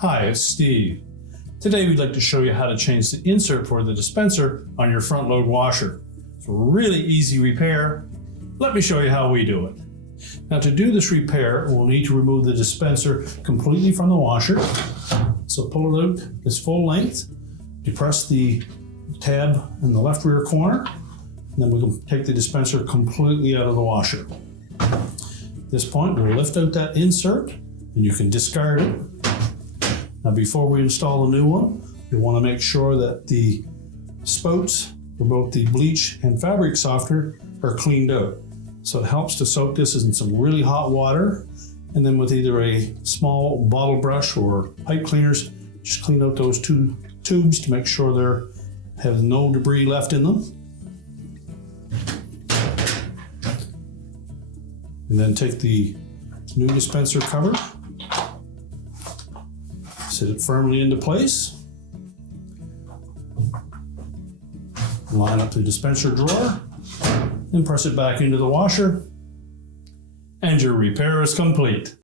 Hi, it's Steve. Today we'd like to show you how to change the insert for the dispenser on your front load washer. It's a really easy repair. Let me show you how we do it. Now to do this repair, we'll need to remove the dispenser completely from the washer. So pull it out its full length, depress the tab in the left rear corner, and then we can take the dispenser completely out of the washer. At this point, we'll lift out that insert and you can discard it. Now before we install a new one, you want to make sure that the spouts for both the bleach and fabric softener are cleaned out. So it helps to soak this in some really hot water, and then with either a small bottle brush or pipe cleaners, just clean out those two tubes to make sure they have no debris left in them. And then take the new dispenser cover, sit it firmly into place, line up the dispenser drawer, and press it back into the washer, and your repair is complete.